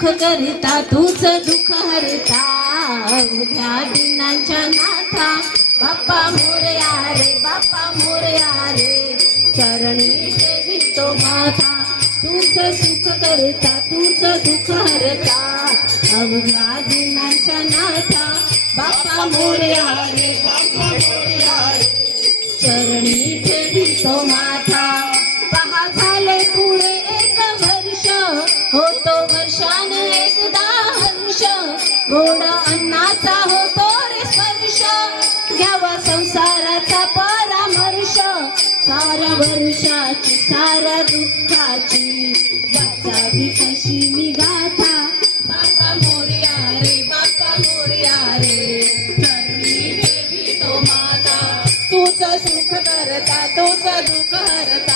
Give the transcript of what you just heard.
सुख करता तूच दुःख हरता अवघ्या दिनांच्या नाथा बाप्पा मोरया रे बाप्पा मोरया रे चरणी ठेवितो माथा तूच सुख करता तूच दुःख हरता अवघ्या दिनांच्या नाथा बाप्पा मोरया रे बाप्पा मोरया रे चरणी ठेवितो माथा पहा झाले पुढे एक वर्ष होतो वर्षाने एकदा हर्ष गोड अन्नाचा होतो रे स्पर्श घ्यावा संसाराचा परामर्श साऱ्या वर्षाची साऱ्या दुःखाची वाचावी कशी मी गाथा बाप्पा मोरया रे बाप्पा मोरया रे चरणी ठेवितो माता तूच सुख करता तूच दुःख हरता